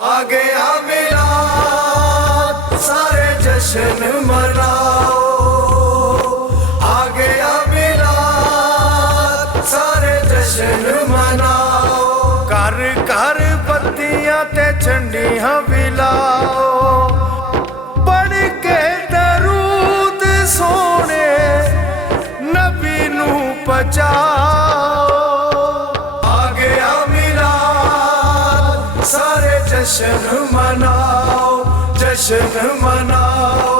आ गया मिलाद सारे जश्न मनाओ, आ गया मिलाद सारे जश्न मनाओ। घर घर बत्तियां ते झंडियां बिलाओ, पढ़ के दरूद सोने नबी नू बचाओ। आ गया मिलाद सारे जश्न मनाओ, जश्न मनाओ।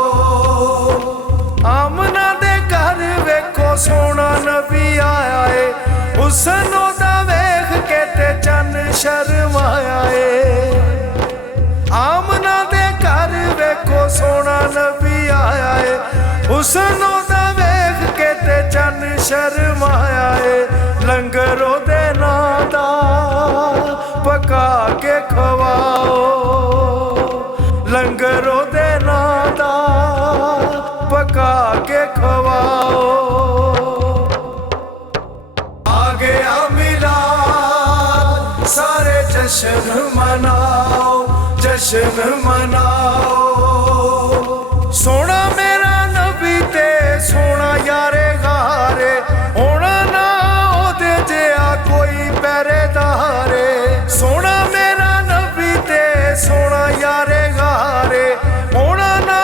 आमना दे घर वेखो सोना नबी आया है, हुस्न ओदा वेख के ते चन शर्माया है। आमना दे घर वेखो सोना नबी आया है, हुस्न ओदा वेख के ते चन शर्माया है। लंगर ओदे नां दा पका के खवाओ, लंगर ओदे नां दा पका के खवाओ। आ गया मिलाद सारे जश्न मनाओ, जश्न मनाओ। सोना मेरा नबी ते सोना यारे गारे, होना ना ओदे जिहा कोई पहरेदारे। सोना मेरा नबी ते सोना यारे गारे, होना ना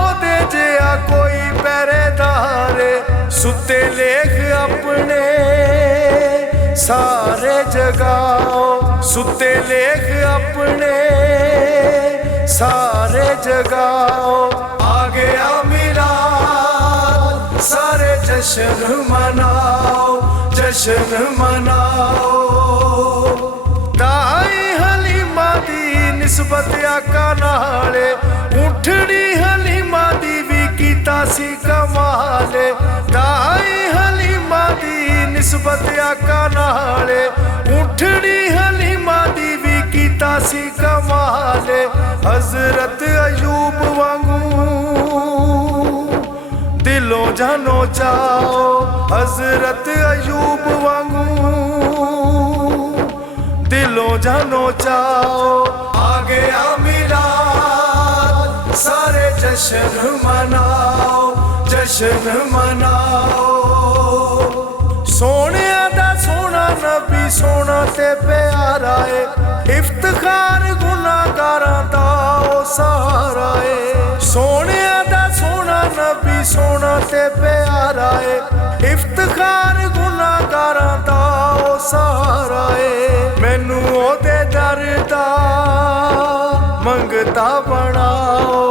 ओदे जिहा कोई पहरेदारे। सुते लेख अपने सारे जगाओ, सुते लेख अपने सारे जगाओ। आ गया मिलाद सारे जश्न मनाओ, जश्न मनाओ। दाई हलीमा दी निस्बत आका नाले, उठड़ी हलीमा दी भी कीता सी कमाले। दाई हलीमा दी निस्बत आका नाले, उठड़ी हलीमा दी भी कीता सी कमाले। हजरत अयूब वांगू दिलों जानो चाओ, हजरत अयूब वांगू दिलों जानो चाओ। आ गया मिलाद सारे जश्न मनाओ, जश्न मनाओ। सोने दा सोना नबी सोना ते प्यारा है, इफ्तिखार गुनाहगारां दा ओ सहारा है। सोने दा सोना नबी सोना ते प्यारा है, इफ्तिखार गुनाहगारां दा ओ सहारा है। मैनू ओदे दर दा मंगता बनाओ,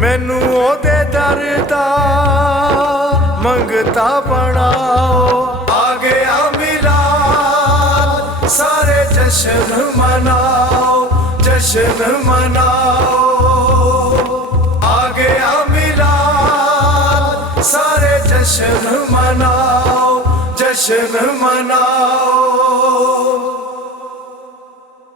मैनू ओदे दर दा मंगता बनाओ। आ गया मिलाद सारे जश्न मनाओ, जश्न मनाओ। आ गया मिलाद सारे जश्न मनाओ, जश्न मनाओ।